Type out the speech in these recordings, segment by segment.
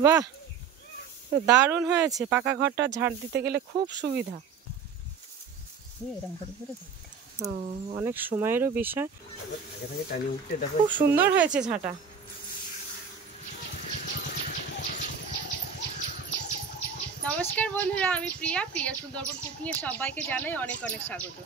বাহ, দারুণ হয়েছে। পাকা ঘরটা ঝাড় দিতে গেলে খুব সুবিধা। অনেক সময়েরও বিষয়। খুব সুন্দর হয়েছে ঝাঁটা। নমস্কার বন্ধুরা, আমি প্রিয়া সুন্দরবন কুকিংয়ে সবাইকে জানাই অনেক অনেক স্বাগত।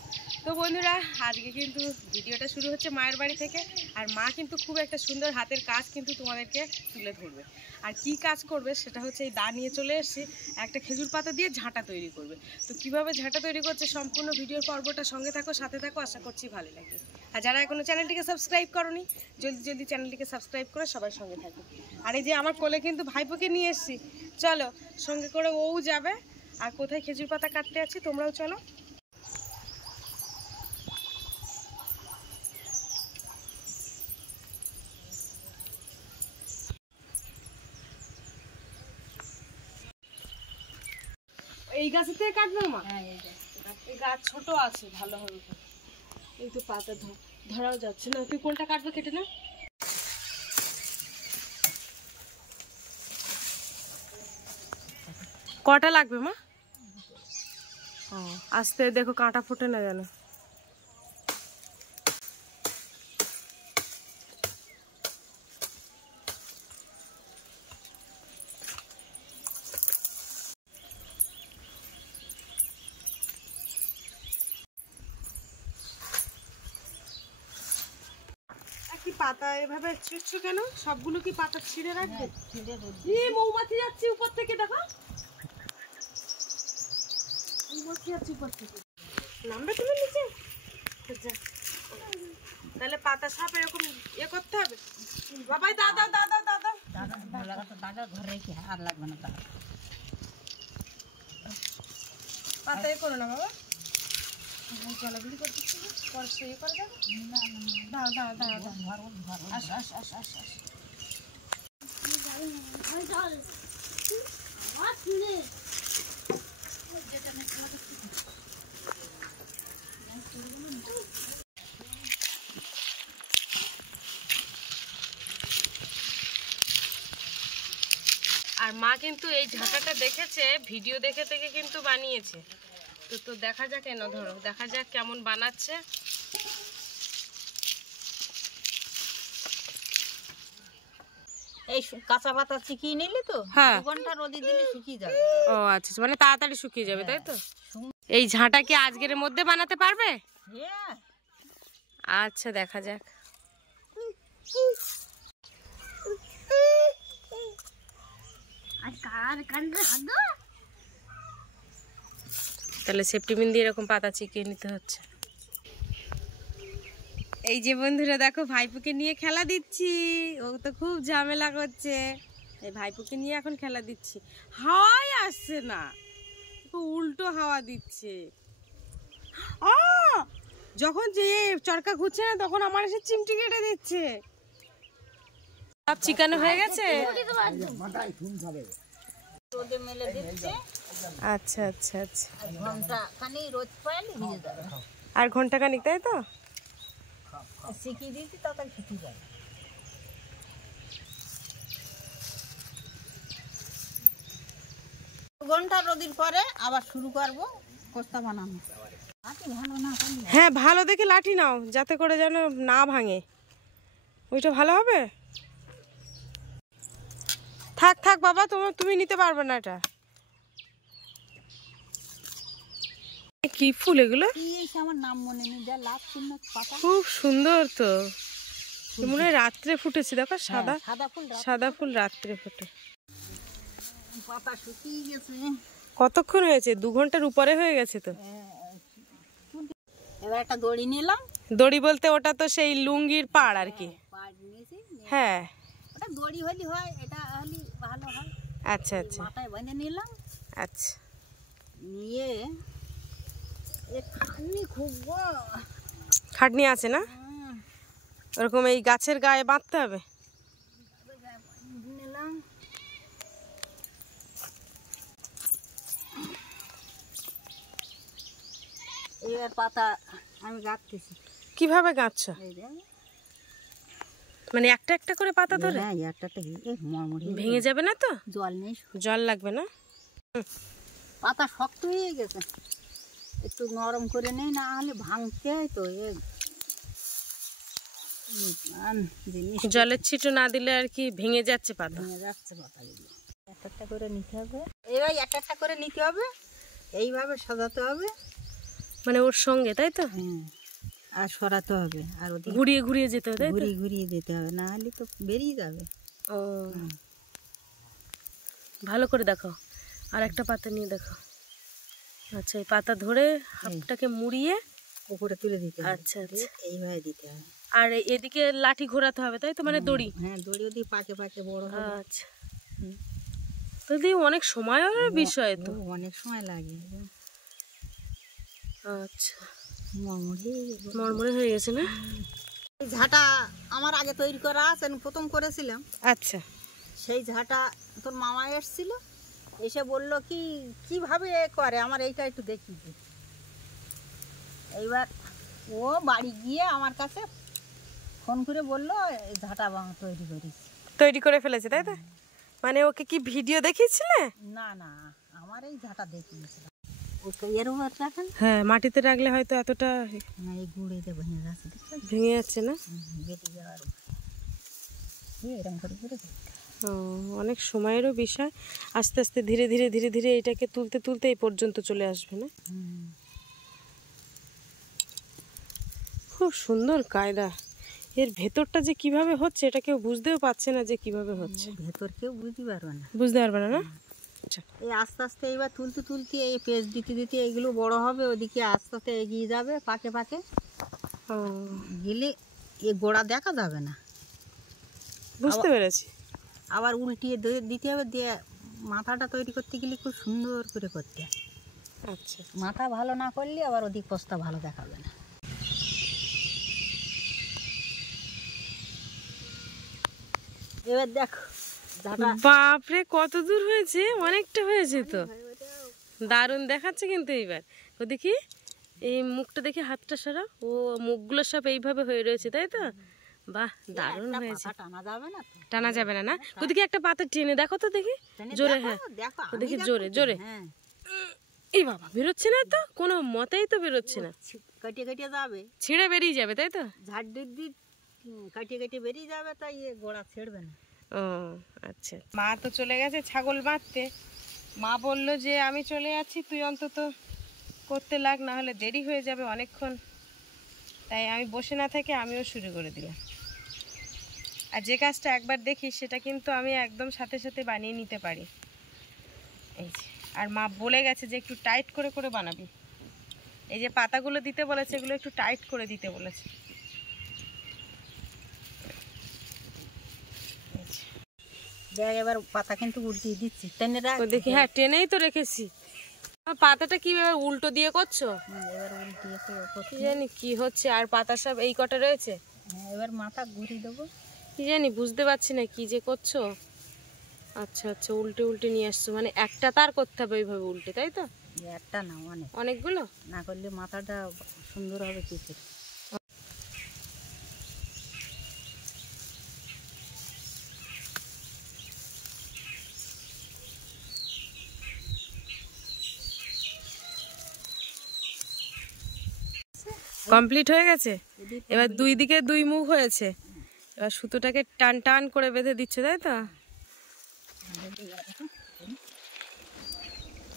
তো বন্ধুরা, আজকে কিন্তু ভিডিওটা শুরু হচ্ছে মায়ের বাড়ি থেকে। আর মা কিন্তু খুব একটা সুন্দর হাতের কাজ কিন্তু তোমাদেরকে তুলে ধরবে। আর কি কাজ করবে সেটা হচ্ছে, এই দা নিয়ে চলে এসেছি, একটা খেজুর পাতা দিয়ে ঝাঁটা তৈরি করবে। তো কিভাবে ঝাঁটা তৈরি করছে সম্পূর্ণ ভিডিওর পর্বটা সঙ্গে থাকো, সাথে থাকো, আশা করছি ভালো লাগবে। আর যারা এখনো চ্যানেলটিকে সাবস্ক্রাইব করোনি, জলদি চ্যানেলটিকে সাবস্ক্রাইব করে সবাই সঙ্গে থাকো। আর এই যে আমার কোলে কিন্তু ভাইপোকে নিয়ে এসেছি, চলো সঙ্গে করে ও যাবে। আর কোথায় খেজুর পাতা কাটতে আছি তোমরাও চলো। এই গাছের থেকে কাটবে মা? হ্যাঁ, এই গাছ ছোট আছে, ভালো হবে। এই তো পাতা ধরাও যাচ্ছে না। তুই কোনটা কাটবে কেটে না। কটা লাগবে মা? ও আস্তে দেখো, কাঁটা ফোটে না যেন। পাতা এভাবে ছিঁড়ছো কেন? সবগুলো কি পাতা ছিঁড়ে রাখবে? মৌমাছি যাচ্ছে উপর থেকে, দেখো মৌমাছি যাচ্ছে উপর থেকে। নামবে তুমি নিচে? তাহলে পাতা সাপ এরকম ইয়ে করতে হবে। বাবাই দাদা দাদা দাদা দাদা ঘরে রেখে আর লাগবে না। পাতা এ করো না বাবা, জলাগুলি করতেছি পরে সে ইয়ে করে যাবে। দাও দাও দাও দাও, আস আস আস আস আস। আর মা কিন্তু এই ঝাঁটাটা দেখেছে, ভিডিও দেখে থেকে কিন্তু বানিয়েছে। তো দেখা যাক, কেন ধরো দেখা যাক কেমন বানাচ্ছে। এই কাঁচা পাতা চিকিয়ে নিলে তো 2 ঘন্টা রোদে দিলে শুকিয়ে যাবে। ও আচ্ছা, মানে তাড়াতাড়ি শুকিয়ে যাবে, তাই তো? এই ঝাঁটা কি আজকের মধ্যে বানাতে পারবে? আচ্ছা, দেখা যাক। তাহলে সেফটিপিন দিয়ে এরকম পাতা চিকিয়ে নিতে হচ্ছে। এই যে বন্ধুরা দেখো, ভাইপোকে নিয়ে খেলা দিচ্ছি। ও তো খুব ঝামেলা করছে। এই ভাইপোকে নিয়ে এখন খেলা দিচ্ছি। হাওয়াই আসছে না, উল্টো হাওয়া দিচ্ছে। যখন যে চরকা ঘুরছে না, তখন আমার এসে চিমটি কেটে দিচ্ছে। সব চিকানো হয়ে গেছে। আচ্ছা আচ্ছা আচ্ছা, আর ঘন্টা খানিক, তাই তো? শিখিয়ে দিয়েছি, তাড়াতাড়ি শুকিয়ে যাবে। ঘন্টা রোদির পরে আবার শুরু করবো কোস্তা বানানো। হ্যাঁ, ভালো দেখে লাঠি নাও, যাতে করে যেন না ভাঙে। ওইটা ভালো হবে। থাক থাক বাবা, তুমি নিতে পারবে না এটা। কি ফুল এগুলো? আমার নাম মনে নেই। খুব সুন্দর তো, মনে হয় রাত্রে ফুটেছে। দেখো সাদা সাদা ফুল রাত্রে ফোটে। পাতা শুকিয়ে গেছে। কতক্ষণ হয়েছে? 2 ঘন্টার উপরে হয়ে গেছে তো। এবার একটা দড়ি নিলাম। দড়ি বলতে ওটা তো সেই লুঙ্গির পাড় আর কি। হ্যাঁ, ওটা দড়ি হলি হয়, এটা হলি ভালো হয়। আচ্ছা আচ্ছা, মাথায় বেঁধে নিলাম। আচ্ছা, নিয়ে খাটনি আছে না? ওরকম এই গাছের গায়ে বাঁধতে হবে। নিলাম। এবার পাতা আমি গাঁথতেছি। কিভাবে গাঁথছো? মানে একটা একটা করে পাতা ধরে? হ্যাঁ, একটা মরমরি ভেঙে যাবে না তো? জল নেই, জল লাগবে না? পাতা শক্ত হয়ে গেছে, একটু নরম করে নেই, না হলে ভাঙতে হয় তো। জলের ছিটো না দিলে আর কি ভেঙে যাচ্ছে পাতা, ভেঙে যাচ্ছে পাতাগুলো। একটা একটা করে নিতে হবে, এবার একটা একটা করে নিতে হবে, এইভাবে সাজাতে হবে মানে ওর সঙ্গে, তাই তো? হ্যাঁ, আর সরাতে হবে, আর ঘুরিয়ে ঘুরিয়ে যেতে হবে, ঘুরিয়ে ঘুরিয়ে যেতে হবে, না হলে তো বেরিয়ে যাবে। ও, ভালো করে দেখো, আর একটা পাতা নিয়ে দেখো। আচ্ছা, এই পাতা ধরে হাফটাকে মুড়িয়ে উপরে তুলে দিতে হবে। আচ্ছা আচ্ছা, এইভাবে দিতে হবে। আর এদিকে লাঠি ঘোরাতে হবে, তাই তো? মানে দড়ি? হ্যাঁ, দড়ি দিয়ে পাকে পাকে বড় হবে। আচ্ছা, তো দিয়ে অনেক সময়ের বিষয় তো, অনেক সময় লাগে। আচ্ছা, মরমরে হয়ে গেছে না? ঝাঁটা আমার আগে তৈরি করা আছে, আমি প্রথম করেছিলাম। আচ্ছা, সেই ঝাঁটা তোর মামা এসেছিল, এসে বলল কি কিভাবে করে, আমার এইটা একটু দেখিয়ে দে। এইবার ও বাড়ি গিয়ে আমার কাছে ফোন করে বলল ঝাঁটা তৈরি করে ফেলেছে, তাই তো? মানে ওকে কি ভিডিও দেখিয়েছিলে? না না, আমার এই ঝাঁটা দেখিয়েছিল। এর উপর রাখেন, হ্যাঁ, মাটিতে রাখলে হয়তো এতটা এই গুঁড়ে ভেঙে যাচ্ছে, ভেঙে যাচ্ছে না? বেটে যাওয়ার এরকম করে করে অনেক সময়েরও বিষয়। আস্তে আস্তে ধীরে ধীরে ধীরে ধীরে এটাকে তুলতে তুলতে এই পর্যন্ত চলে আসবে না? খুব সুন্দর কায়দা। এর ভেতরটা যে কিভাবে হচ্ছে এটা কেউ বুঝতেও পারছে না যে কিভাবে হচ্ছে। ভেতর কেউ বুঝতে পারবে না, বুঝতে পারবে না, না? এই আস্তে আস্তে এইবার তুলতে তুলতে এই পেস্ট দিতে দিতে এগুলো বড় হবে, ওদিকে আস্তে আস্তে এগিয়ে যাবে পাকে পাকে গেলে এ গোড়া দেখা যাবে না। বুঝতে পেরেছি। আবার উল্টিয়ে দিতে হবে, দিয়ে মাথাটা তৈরি করতে গেলে খুব সুন্দর করে করতে হয়। আচ্ছা, মাথা ভালো না করলে আবার ওদিক পোস্তা ভালো দেখাবে না। এবার দেখো, বাপরে কত দূর হয়েছে, অনেকটা হয়েছে তো, দারুণ দেখাচ্ছে কিন্তু। এইবার ও দেখি, এই মুখটা দেখি, হাতটা সারা, ও মুখগুলো সব এইভাবে হয়ে রয়েছে, তাই তো? বাহ, দারুণ হয়েছে। টানা যাবে না, টানা যাবে না, না? ওদিকে একটা পাতা টেনে দেখো তো দেখি, জোরে। হ্যাঁ, দেখি জোরে জোরে। এই বাবা, বেরোচ্ছে না তো, কোনো মতেই তো বেরোচ্ছে না। কাটিয়ে কাটিয়ে যাবে, ছিঁড়ে বেরিয়ে যাবে, তাই তো? ঝাড় দিয়ে কাটিয়ে কাটিয়ে বেরিয়ে যাবে, তাই গোড়া ছেড়বে না। ও আচ্ছা, মা তো চলে গেছে ছাগল বাঁধতে। মা বলল যে আমি চলে যাচ্ছি, তুই অন্তত করতে লাগ, না হলে দেরি হয়ে যাবে অনেকক্ষণ। তাই আমি বসে না থেকে আমিও শুরু করে দিলাম। আর যে কাজটা একবার দেখি সেটা কিন্তু আমি একদম সাথে সাথে বানিয়ে নিতে পারি। এই যে, আর মা বলে গেছে যে একটু টাইট করে করে বানাবি। এই যে পাতাগুলো দিতে বলেছে, এগুলো একটু টাইট করে দিতে বলেছে। দেখ, এবার পাতা কিন্তু উল্টিয়ে দিচ্ছি, টেনে রাখ। দেখি, হ্যাঁ, টেনেই তো রেখেছি। পাতাটা কি এবার উল্টো দিয়ে করছো? এবার উল্টিয়ে কি জানি কি হচ্ছে। আর পাতা সব এই কটা রয়েছে। এবার মাথা ঘুরিয়ে দেবো, কি জানি বুঝতে পারছি না কি যে করছো। আচ্ছা আচ্ছা, উল্টে উল্টে নিয়ে আসছো, মানে একটা তার করতে হবে ওইভাবে উল্টে, তাই তো? একটা না, অনেকগুলো না করলে মাথাটা সুন্দর হবে কি করে। কমপ্লিট হয়ে গেছে। এবার দুই দিকে দুই মুখ হয়েছে। এবার সুতোটাকে টান টান করে বেঁধে দিচ্ছে, তাই তো?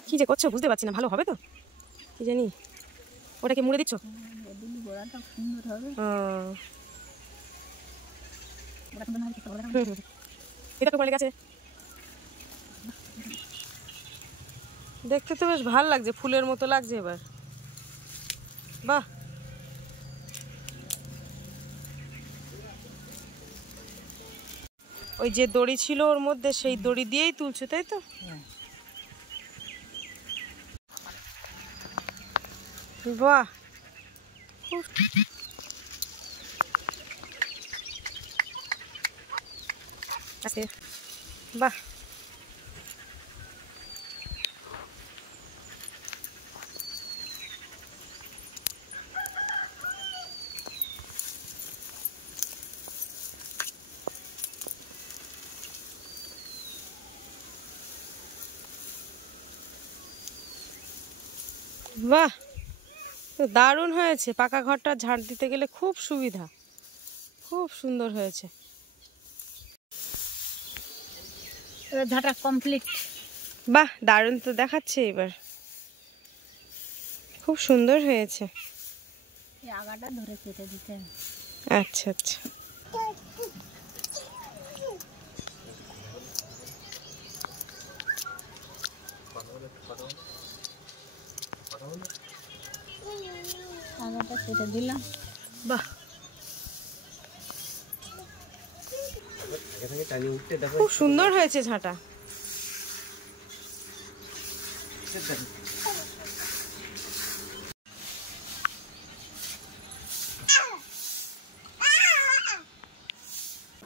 কি যে করছো বুঝতে পারছি না, ভালো হবে তো? কি জানি, ওটাকে মুড়ে দিচ্ছ? এটা তো পড়ে গেছে। দেখতে তো বেশ ভালো লাগছে, ফুলের মতো লাগছে এবার। বাহ, ওই যে দড়ি ছিল ওর মধ্যে, সেই দড়ি দিয়েই তুলছো, তাই তো? বাহ, বাহ, বাহ, তো দারুণ হয়েছে। পাকা ঘরটা ঝাড় দিতে গেলে খুব সুবিধা, খুব সুন্দর হয়েছে। এবার ঝাঁটা কমপ্লিট। বাহ, দারুণ তো দেখাচ্ছে এবার, খুব সুন্দর হয়েছে। এই আগাটা ধরে কেটে দিতে হবে। আচ্ছা আচ্ছা। আগাটা কেটে দিলাম। বাহ, খুব সুন্দর হয়েছে ঝাঁটা।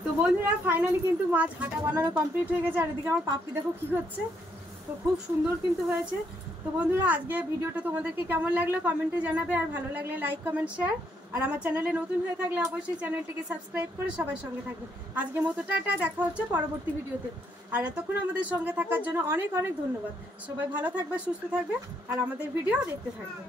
তো বন্ধুরা ফাইনালি কিন্তু মাছ ঝাঁটা বানানো কমপ্লিট হয়ে গেছে। আর এদিকে আমার পাপড়ি দেখো কি হচ্ছে, তো খুব সুন্দর কিন্তু হয়েছে। তো বন্ধুরা আজকে ভিডিওটা তোমাদেরকে কেমন লাগলো কমেন্টে জানাবে, আর ভালো লাগলে লাইক কমেন্ট শেয়ার, আর আমার চ্যানেলে নতুন হয়ে থাকলে অবশ্যই চ্যানেলটিকে সাবস্ক্রাইব করে সবার সঙ্গে থাকবে। আজকের মতো টাটা, দেখা হচ্ছে পরবর্তী ভিডিওতে। আর এতক্ষণ আমাদের সঙ্গে থাকার জন্য অনেক অনেক ধন্যবাদ। সবাই ভালো থাকবে, সুস্থ থাকবে, আর আমাদের ভিডিও দেখতে থাকবে।